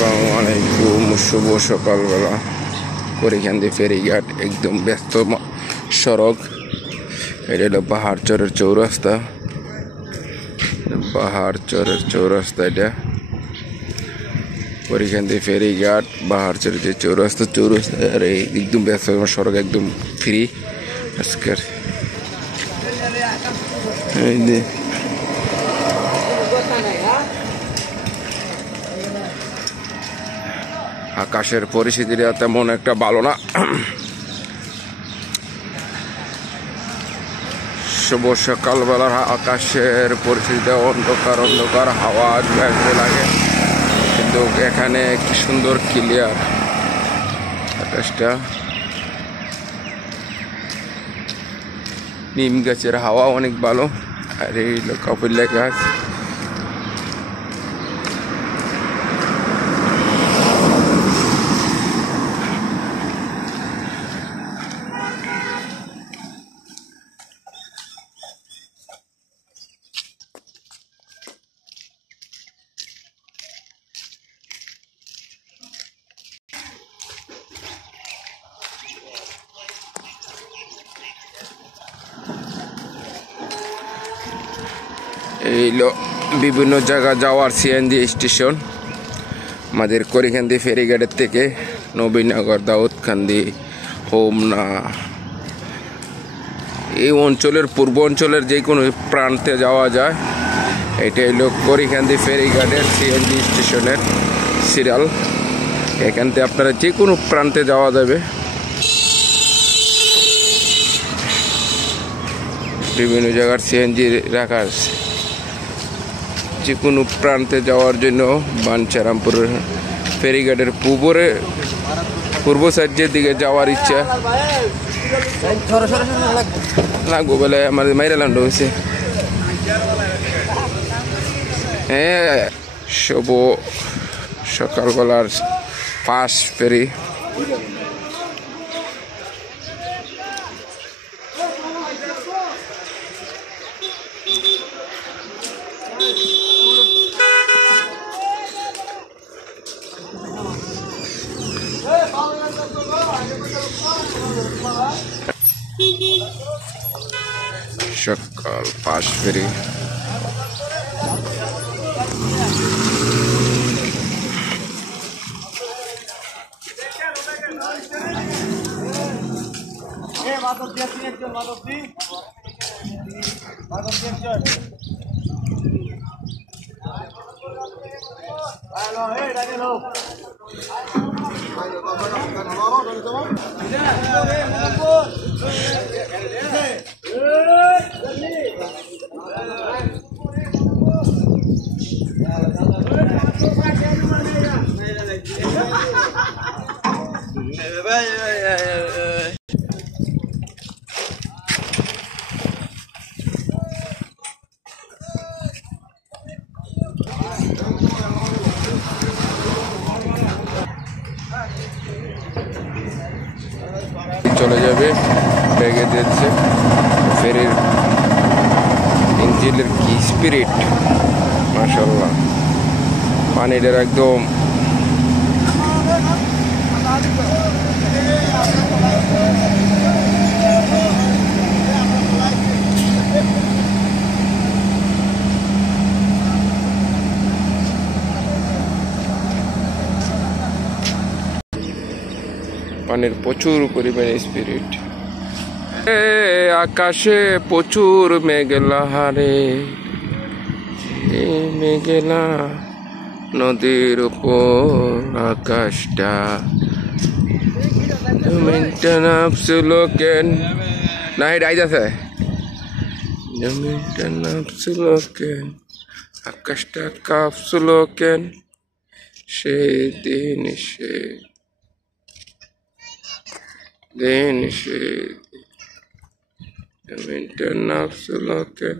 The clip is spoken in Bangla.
আসসালামু আলাইকুম, শুভ সকালবেলা। করিখান্দি ফেরিঘাট একদম ব্যস্ত সড়ক। এটা হলো পাহাড়চরের চৌরাস্তা। এটা করিখান্দি ফেরিঘাট পাহাড়চরের যে চৌরাস্তা আর এই একদম ব্যস্ত সড়ক, একদম ফ্রি আজকের। আকাশের পরিস্থিতিটা তেমন একটা ভালো না। শুভ সকালবেলার আকাশের পরিস্থিতিটা অন্ধকার, হাওয়া আসবে লাগে, কিন্তু এখানে কি সুন্দর ক্লিয়ার আকাশটা। নিম গাছের হাওয়া অনেক ভালো। আর এই কাপিল্লা গাছ, এইলো বিভিন্ন জায়গা যাওয়ার সিএনজি স্টেশন। আমাদের করিখান্দি ফেরিঘাটের থেকে নবীনগর, দাউদকান্দি, হোমনা, এই অঞ্চলের পূর্ব অঞ্চলের যে কোনো প্রান্তে যাওয়া যায়। এটা হলো করিখান্দি ফেরিঘাটের সিএনজি স্টেশনের সিরিয়াল। এখান থেকে আপনারা যে কোনো প্রান্তে যাওয়া যাবে। বিভিন্ন জায়গার সিএনজি রাখা আছে, যে কোনো প্রান্তে যাওয়ার জন্য। বাঞ্ছারামপুরের ফেরিঘাটের পূর্ব সাইডের দিকে যাওয়ার ইচ্ছা লাগবো বলে আমাদের মাইরাল্যান্ড হয়েছে। হ্যাঁ, শুভ সকালবেলার ফার্স্ট ফেরি। সকাল ফার্স্ট ফেরি। চলে যাবে, ব্যাগে দিচ্ছে ফেরির ইঞ্জিনের কি স্পিরিট, মাশাআল্লাহ। পানিটার একদম পানির প্রচুর পরিমাণে স্পিরিট। আকাশে প্রচুর মেঘলা, হারে মেঘলা নদীর উপর আকাশটা। জমিনটা নাপছিল কেন, না এটা আইতাছে। জমিনটা নাপছিল কেন, আকাশটা কাঁপছিল কেন, সেদিন জমিনটা নাপছিল কেন।